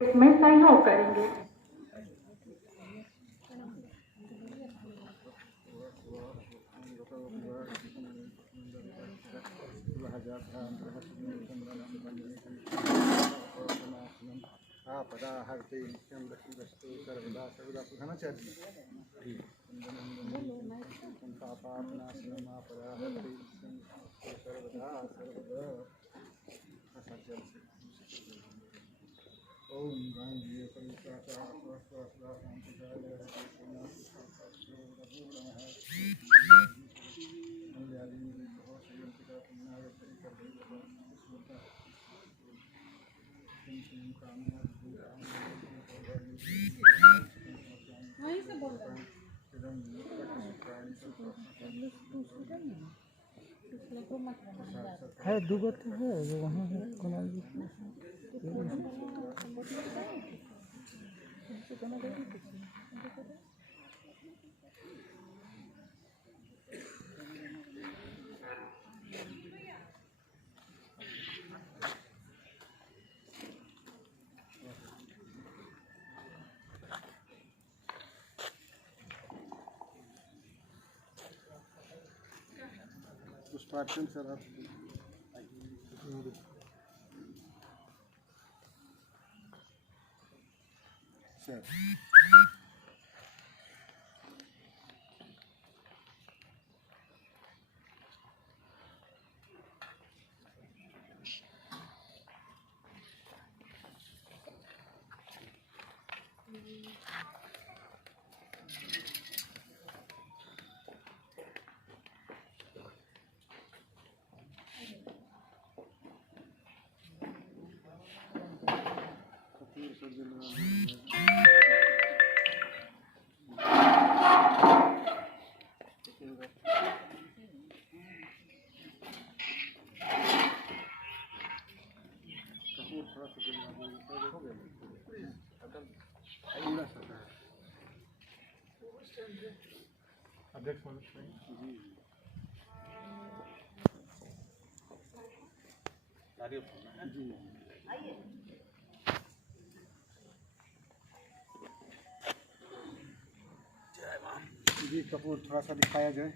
इसमें सहयोग करेंगे। आपदाहर्ते नित्यं वस्तु सर्वदा सर्वदा प्रधानाचार्य ठीक पापापनाशनम आपदाहर्ते नित्यं सर्वदा सर्वदा ओम गांधी परित्राता स्वस्वस्वा शांतिकाय है दूगो तो है वो वहाँ है कोना पुष्पार्चन सर आप सर अध्यक्ष जी कपूर थोड़ा सा दिखाया जाए।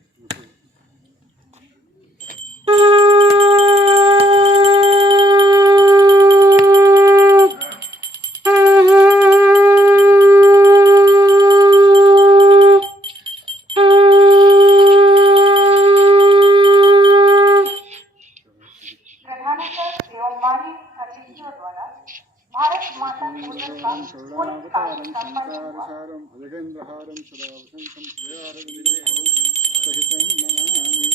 भजगेन्द्रहारं सदा वसन्तं सहितं नमामि।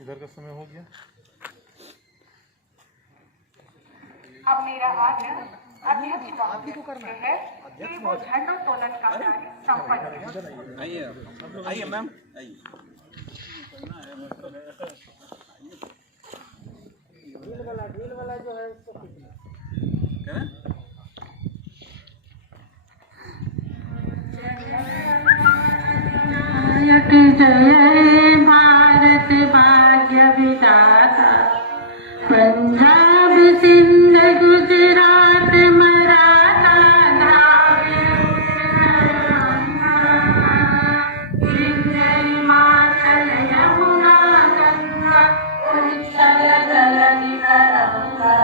इधर का समय हो गया। अब मेरा आज्ञा अध्यक्ष महोदय को करना है कि वो झंडोत्तोलन का कार्य संपन्न करें। आइए आइए मैम आइए। ढील वाला जो है उसको खींचना क्या जय भारत भाग्य विधाता पंजाब सिंध गुजरात मराठा द्राविड़ हिमाचल यमुना गंगा उत्कल जलधि तरंगा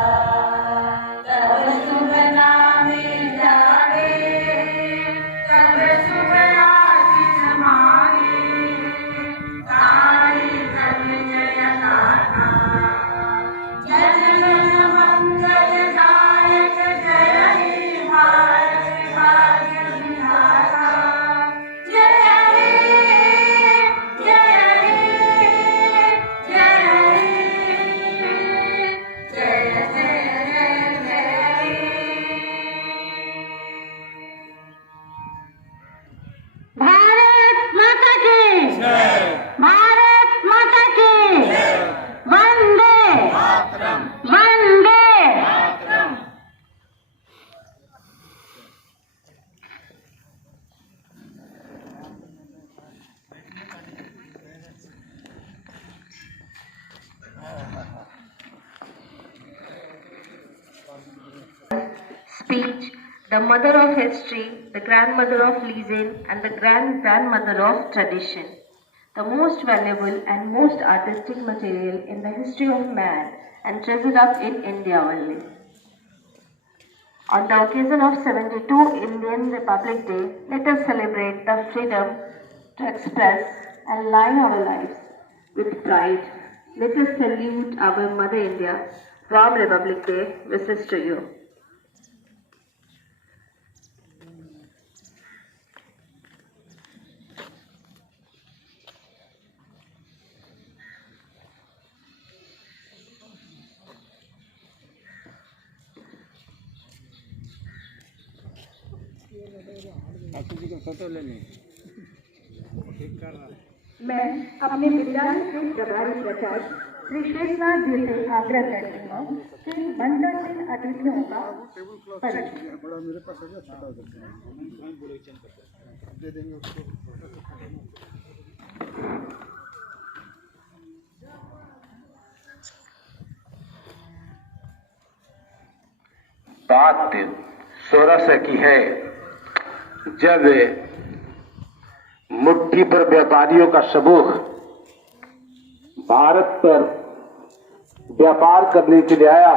तब शुभ नामे जागे तब शुभ आशीष मांगे जय वंदे speech, the mother of history, the grandmother of legend, and the grandmother of tradition. The most valuable and most artistic material in the history of man and treasured up in India only. On the occasion of 72 Indian Republic Day, let us celebrate the freedom to express and live our lives with pride. Let us salute our Mother India. Warm Republic Day wishes to you. मैं अपने विद्यालय के प्रभारी प्राचार्य श्री शेषनाथ जी से आग्रह करती हूँ कि मंडल के अतिथियों का परिचय। बड़ा मेरे पास है, छोटा दे देंगे उसको। बात 1600 की है, जब मुट्ठी पर व्यापारियों का समूह भारत पर व्यापार करने के लिए आया।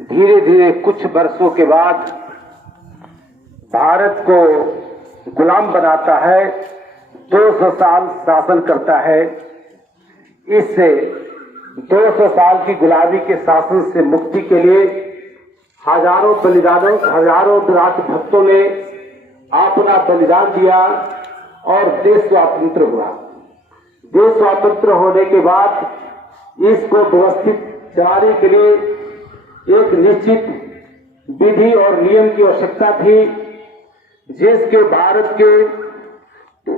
धीरे धीरे कुछ वर्षों के बाद भारत को गुलाम बनाता है, 200 साल शासन करता है। इससे 200 साल की गुलामी के शासन से मुक्ति के लिए हजारों बलिदानों, हजारों राष्ट्रभक्तों ने अपना बलिदान दिया और देश स्वतंत्र हुआ। देश स्वतंत्र होने के बाद इसको व्यवस्थित चलाने के लिए एक निश्चित विधि और नियम की आवश्यकता थी, जिसके भारत के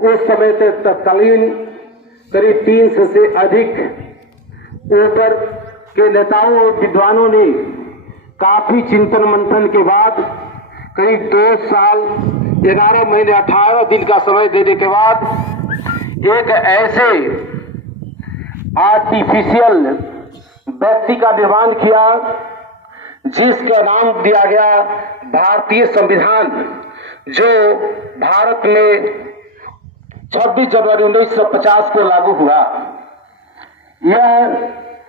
उस समय तक तत्कालीन करीब 300 से अधिक ऊपर के नेताओं और विद्वानों ने काफी चिंतन मंथन के बाद करीब 2 साल 11 महीने 18 दिन का समय देने के बाद एक ऐसे आर्टिफिशियल व्यक्ति का निर्माण किया जिसका नाम दिया गया भारतीय संविधान, जो भारत में 26 जनवरी 1950 को लागू हुआ। यह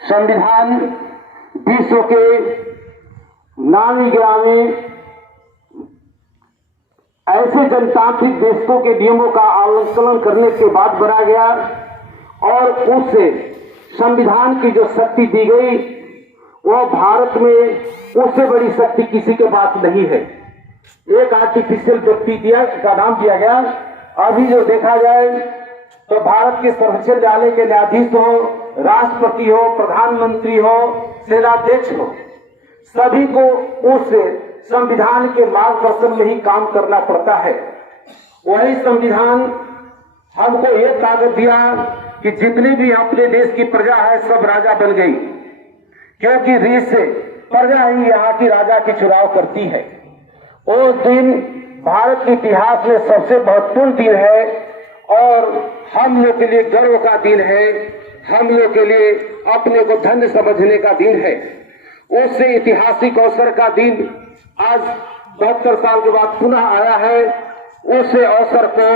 संविधान विश्व के नामी गिरामी ऐसे जनतांत्रिक देशों के नियमों का आकलन करने के बाद बनाया गया और उस संविधान की जो शक्ति दी गई वो भारत में उससे बड़ी शक्ति किसी के पास नहीं है। एक आर्टिफिशियल व्यक्ति का नाम दिया गया। अभी जो देखा जाए तो भारत के सर्वोच्च न्यायालय के न्यायाधीश हो, राष्ट्रपति हो, प्रधानमंत्री हो, सेनाध्यक्ष हो, सभी को उस संविधान के मार्गदर्शन में ही काम करना पड़ता है। वही संविधान हमको ये ताकत दिया कि जितनी भी अपने देश की प्रजा है सब राजा बन गई, क्योंकि रीत से प्रजा ही यहाँ की राजा की चुनाव करती है। उस दिन भारत के इतिहास में सबसे महत्वपूर्ण दिन है और हम लोग के लिए गर्व का दिन है, हम लोग के लिए अपने को धन्य समझने का दिन है। उससे ऐतिहासिक अवसर का दिन आज 72 साल के बाद पुनः आया है। उस अवसर को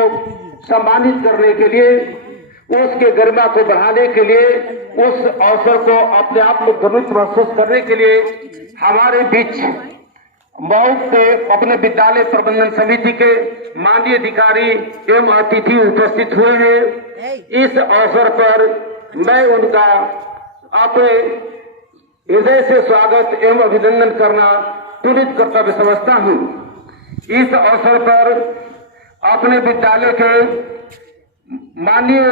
सम्मानित करने के लिए, उसके गरिमा को बढ़ाने के लिए, उस अवसर को अपने आप में गर्वित महसूस करने के लिए हमारे बीच बहुत से अपने विद्यालय प्रबंधन समिति के माननीय अधिकारी एवं अतिथि उपस्थित हुए हैं। इस अवसर पर मैं उनका अपने हृदय से स्वागत एवं अभिनंदन करना तुरंत कर्तव्य समझता हूँ। इस अवसर पर अपने विद्यालय के माननीय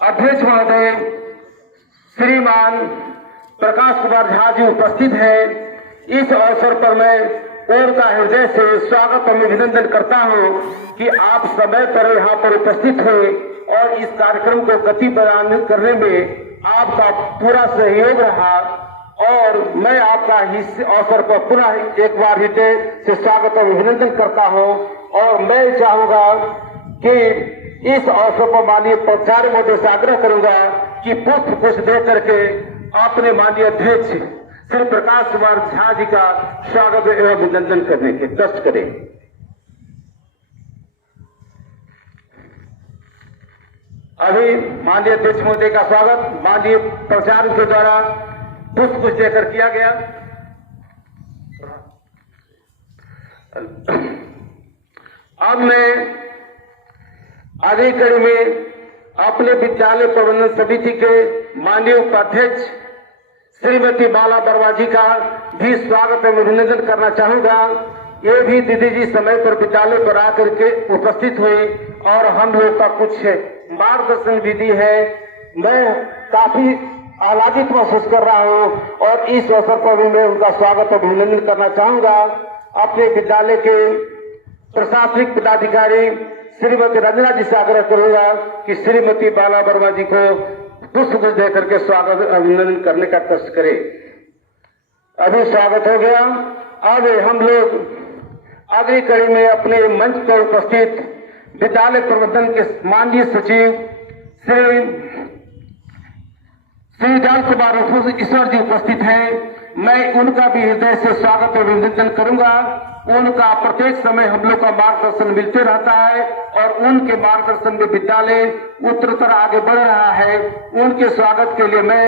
अध्यक्ष महोदय श्रीमान प्रकाश कुमार झा जी उपस्थित हैं। इस अवसर पर मैं उनका हृदय से स्वागत और अभिनंदन करता हूं कि आप समय पर यहाँ पर उपस्थित हुए और इस कार्यक्रम को गति प्रदान करने में आपका पूरा सहयोग रहा और मैं आपका इस अवसर पर पुनः एक बार हृदय से स्वागत और अभिनंदन करता हूं। और मैं चाहूंगा कि इस अवसर पर माननीय प्राचार्य महोदय से आग्रह करूंगा कि पुष्प दे करके अपने माननीय अध्यक्ष श्री प्रकाश कुमार झा जी का स्वागत एवं अभिनंदन करने के कष्ट करें। अभी माननीय अध्यक्ष महोदय का स्वागत माननीय प्राचार्य के द्वारा पुष्प देकर किया गया। अब मैं आगे कड़ी में अपने विद्यालय प्रबंधन समिति के माननीय उपाध्यक्ष श्रीमती बाला बरवा जी का भी स्वागत एवं अभिनंदन करना चाहूंगा। ये भी दीदी जी समय पर विद्यालय पर आकर के उपस्थित हुई और हम लोग का कुछ मार्गदर्शन विधि है। मैं काफी आह्लादित महसूस कर रहा हूं और इस अवसर पर भी मैं उनका स्वागत और अभिनंदन करना चाहूंगा। अपने विद्यालय के प्रशासनिक पदाधिकारी श्रीमती रंजना जी से आग्रह करूंगा कि श्रीमती बाला वर्मा जी को पुष्प देकर के स्वागत अभिनंदन करने का कष्ट करें। अभी स्वागत हो गया। अब हम लोग अगली कड़ी में अपने मंच पर उपस्थित विद्यालय प्रबंधन के माननीय सचिव श्री जान कुमार ईश्वर जी उपस्थित हैं। मैं उनका भी हृदय से स्वागत और अभिनंदन करूंगा। उनका प्रत्येक समय हम लोग का मार्गदर्शन मिलते रहता है और उनके मार्गदर्शन में विद्यालय उत्तरोत्तर आगे बढ़ रहा है। उनके स्वागत के लिए मैं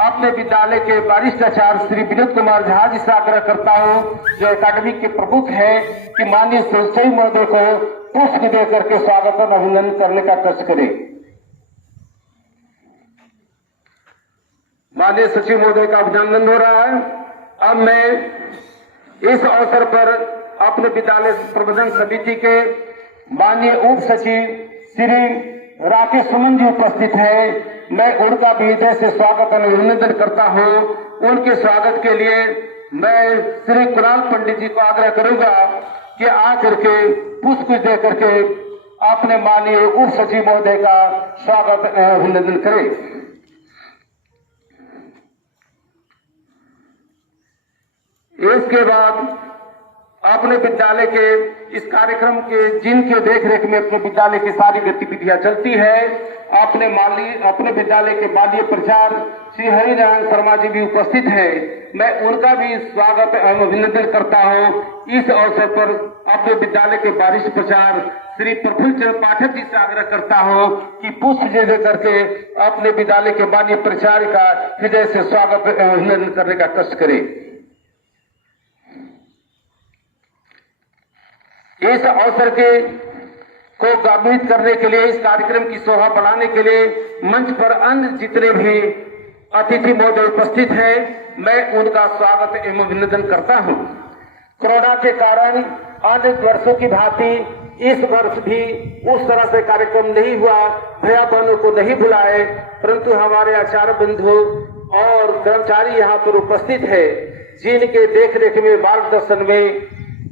अपने विद्यालय के वरिष्ठ आचार्य श्री विनोद कुमार झा जी से आग्रह करता हूं, जो अकादमी के प्रमुख है, कि माननीय सचिव महोदय को पुष्प देकर के स्वागत और अभिनंदन करने का कष्ट करें। माननीय सचिव महोदय का अभिनंदन हो रहा है। अब मैं इस अवसर पर अपने विद्यालय प्रबंधन समिति के माननीय उप सचिव श्री राकेश सुमन जी उपस्थित हैं। मैं उनका भी हृदय से स्वागत और अभिनंदन करता हूं। उनके स्वागत के लिए मैं श्री कुणाल पंडित जी को आग्रह करूंगा कि आकर के पुष्प दे करके अपने माननीय उप सचिव महोदय का स्वागत और अभिनंदन करें। इसके बाद अपने विद्यालय के इस कार्यक्रम के जिनके देखरेख में अपने विद्यालय की सारी गतिविधियां चलती है, अपने विद्यालय के माननीय प्राचार्य श्री हरिनारायण शर्मा जी भी उपस्थित हैं। मैं उनका भी स्वागत एवं अभिनंदन करता हूं। इस अवसर पर अपने विद्यालय के वरिष्ठ प्राचार्य श्री प्रफुल्ल चंद्र पाठक जी से आग्रह करता हूं कि पुष्प दे करके अपने विद्यालय के माननीय प्राचार्य का हृदय से स्वागत एवं अभिनंदन करने का कष्ट करें। इस अवसर को गांभित करने के लिए, इस कार्यक्रम की शोभा बढ़ाने के लिए मंच पर अन्य जितने भी अतिथि महोदय उपस्थित हैं, मैं उनका स्वागत एवं अभिनंदन करता हूं। कोरोना के कारण अन्य वर्षों की भांति इस वर्ष भी उस तरह से कार्यक्रम नहीं हुआ, भैया बहनों को नहीं बुलाए, परंतु हमारे आचार्य बंधु और कर्मचारी यहाँ पर उपस्थित है, जिनके देखरेख में मार्गदर्शन में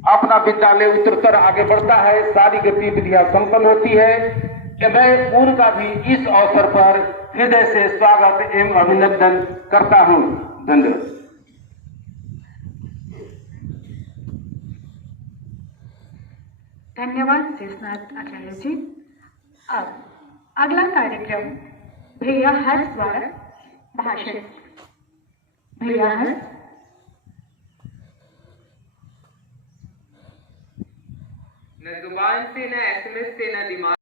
अपना विद्यालय उत्तरोत्तर आगे बढ़ता है, सारी गतिविधियां संपन्न होती है। कि मैं उनका भी इस अवसर पर हृदय से स्वागत एवं अभिनंदन करता हूं। धन्यवाद। धन्यवाद शेषनाथ आचार्य जी। अब अगला कार्यक्रम भैया हर्ष द्वारा भाषण। भैया हर्ष। न जुबान से, न SMS से, न दिमाग